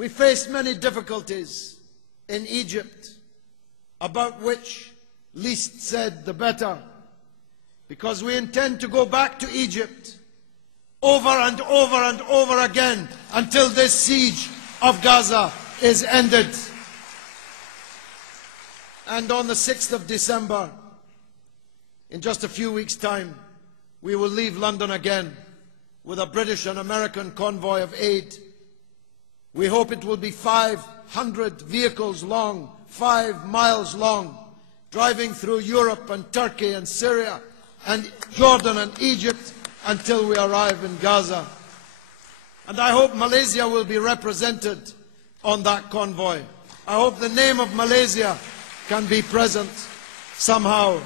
We face many difficulties in Egypt, about which least said the better, because we intend to go back to Egypt over and over and over again until this siege of Gaza is ended. And on the 6th of December, in just a few weeks' time, we will leave London again with a British and American convoy of aid. We hope it will be 500 vehicles long, 5 miles long, driving through Europe and Turkey and Syria and Jordan and Egypt until we arrive in Gaza. And I hope Malaysia will be represented on that convoy. I hope the name of Malaysia can be present somehow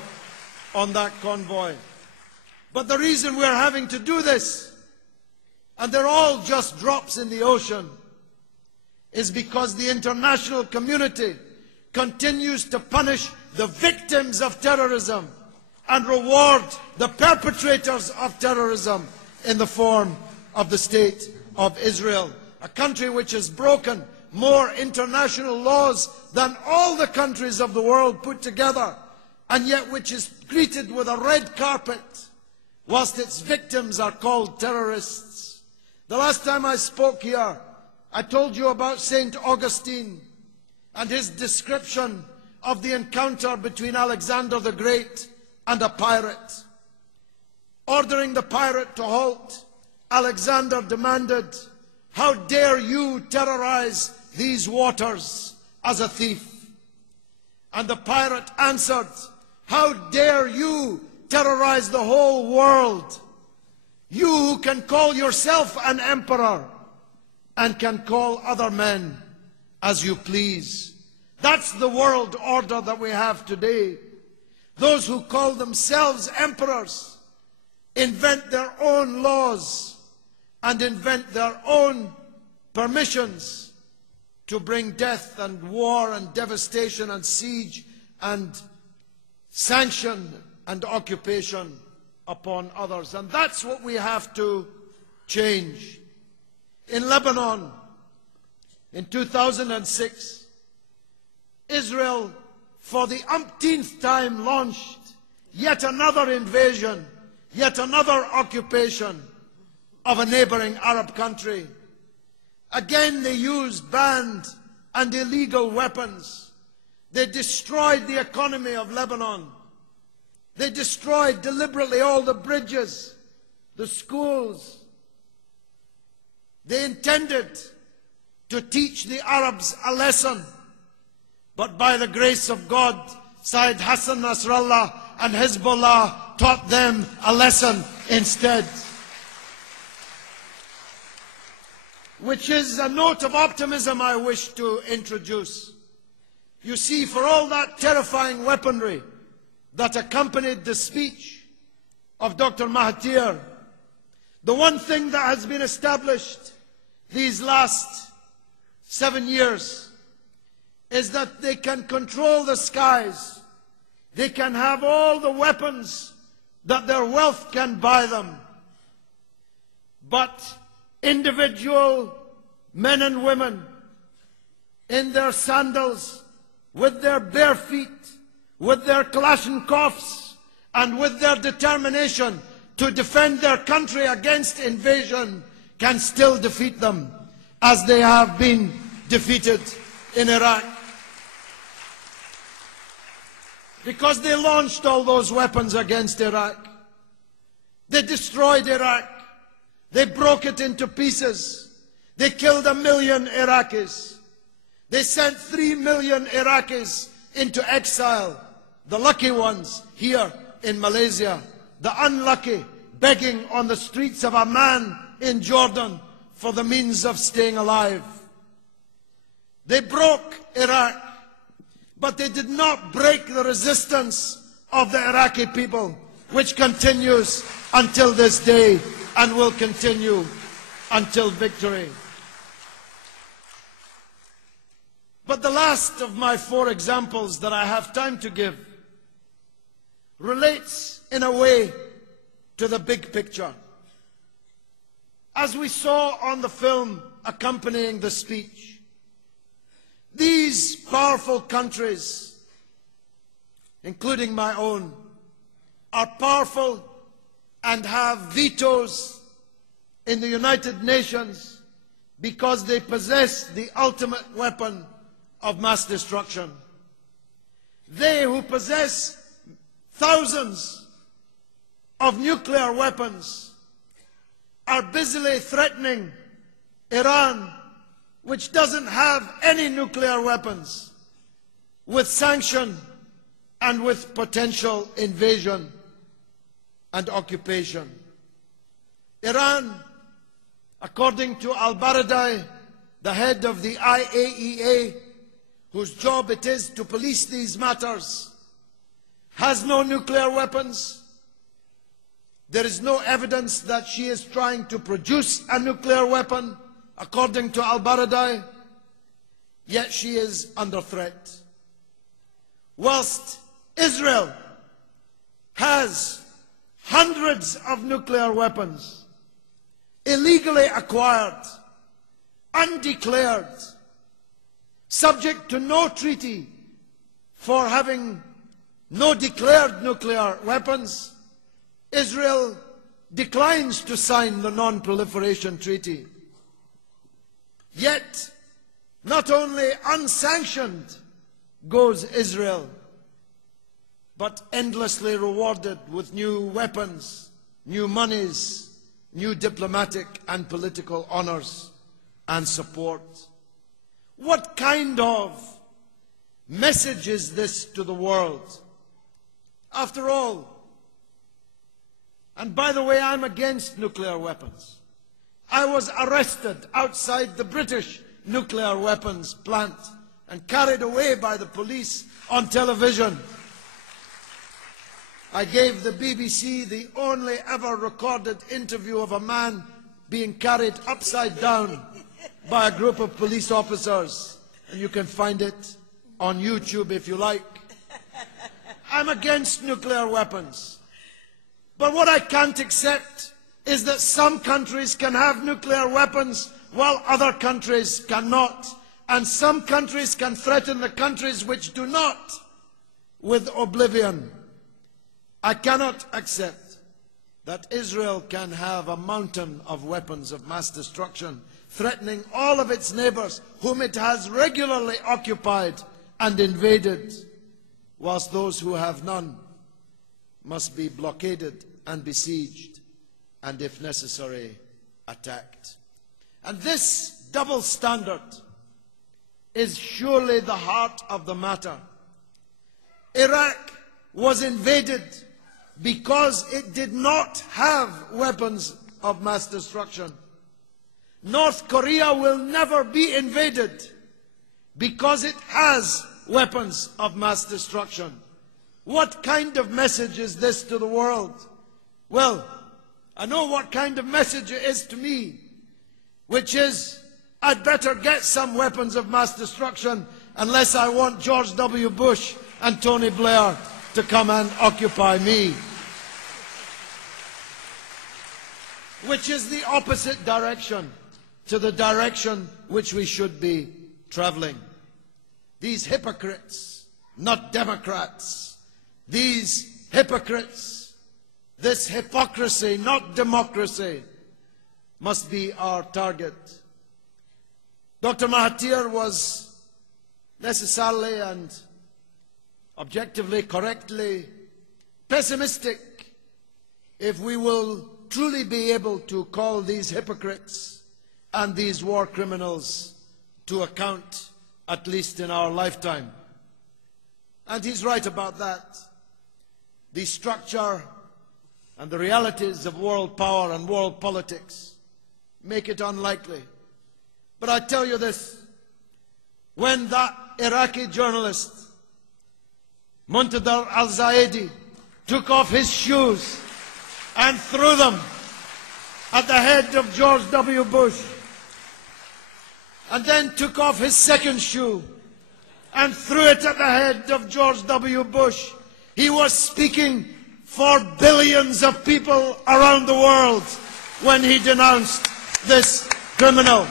on that convoy. But the reason we're having to do this, and they're all just drops in the ocean, is because the international community continues to punish the victims of terrorism and reward the perpetrators of terrorism in the form of the State of Israel, a country which has broken more international laws than all the countries of the world put together, and yet which is greeted with a red carpet whilst its victims are called terrorists. The last time I spoke here, I told you about St. Augustine and his description of the encounter between Alexander the Great and a pirate. Ordering the pirate to halt, Alexander demanded, "How dare you terrorize these waters as a thief?" And the pirate answered, "How dare you terrorize the whole world? You who can call yourself an emperor and can call other men as you please." That's the world order that we have today. Those who call themselves emperors invent their own laws and invent their own permissions to bring death and war and devastation and siege and sanction and occupation upon others. And that's what we have to change. In Lebanon, in 2006, Israel, for the umpteenth time, launched yet another invasion, yet another occupation of a neighboring Arab country. Again, they used banned and illegal weapons. They destroyed the economy of Lebanon. They destroyed deliberately all the bridges, the schools. They intended to teach the Arabs a lesson. But by the grace of God, Sayyid Hassan Nasrallah and Hezbollah taught them a lesson instead, which is a note of optimism I wish to introduce. You see, for all that terrifying weaponry that accompanied the speech of Dr. Mahathir, the one thing that has been established these last 7 years is that they can control the skies. They can have all the weapons that their wealth can buy them. But individual men and women in their sandals, with their bare feet, with their Kalashnikovs, and with their determination to defend their country against invasion, can still defeat them, as they have been defeated in Iraq. Because they launched all those weapons against Iraq. They destroyed Iraq. They broke it into pieces. They killed 1 million Iraqis. They sent 3 million Iraqis into exile. The lucky ones here in Malaysia. The unlucky begging on the streets of Amman in Jordan for the means of staying alive. They broke Iraq. But they did not break the resistance of the Iraqi people, which continues until this day and will continue until victory. But the last of my 4 examples that I have time to give relates in a way to the big picture. As we saw on the film accompanying the speech, These powerful countries, including my own, are powerful and have vetoes in the United Nations because they possess the ultimate weapon of mass destruction. They who possess thousands of nuclear weapons are busily threatening Iran, which doesn't have any nuclear weapons, with sanction and with potential invasion and occupation. Iran, according to al-Baradei, the head of the IAEA, whose job it is to police these matters, has no nuclear weapons. There is no evidence that she is trying to produce a nuclear weapon, according to al-Baradei, yet she is under threat. Whilst Israel has hundreds of nuclear weapons, illegally acquired, undeclared, subject to no treaty for having no declared nuclear weapons, Israel declines to sign the Non-Proliferation Treaty. Yet, not only unsanctioned goes Israel, but endlessly rewarded with new weapons, new monies, new diplomatic and political honors and support. What kind of message is this to the world? After all, and by the way, I'm against nuclear weapons. I was arrested outside the British nuclear weapons plant and carried away by the police on television. I gave the BBC the only ever recorded interview of a man being carried upside down by a group of police officers, and you can find it on YouTube if you like. I'm against nuclear weapons. But what I can't accept is that some countries can have nuclear weapons while other countries cannot. And some countries can threaten the countries which do not with oblivion. I cannot accept that Israel can have a mountain of weapons of mass destruction threatening all of its neighbors whom it has regularly occupied and invaded, whilst those who have none must be blockaded and besieged, and if necessary, attacked. And this double standard is surely the heart of the matter. Iraq was invaded because it did not have weapons of mass destruction. North Korea will never be invaded because it has weapons of mass destruction. What kind of message is this to the world? Well, I know what kind of message it is to me, which is, I'd better get some weapons of mass destruction unless I want George W. Bush and Tony Blair to come and occupy me. Which is the opposite direction to the direction which we should be traveling. These hypocrites, not Democrats, these hypocrites, this hypocrisy, not democracy, must be our target. Dr. Mahathir was necessarily and objectively, correctly pessimistic if we will truly be able to call these hypocrites and these war criminals to account, at least in our lifetime. And he's right about that. The structure and the realities of world power and world politics make it unlikely. But I tell you this, when that Iraqi journalist, Muntadar al-Zaidi, took off his shoes and threw them at the head of George W. Bush, and then took off his second shoe and threw it at the head of George W. Bush, he was speaking for billions of people around the world when he denounced this criminal.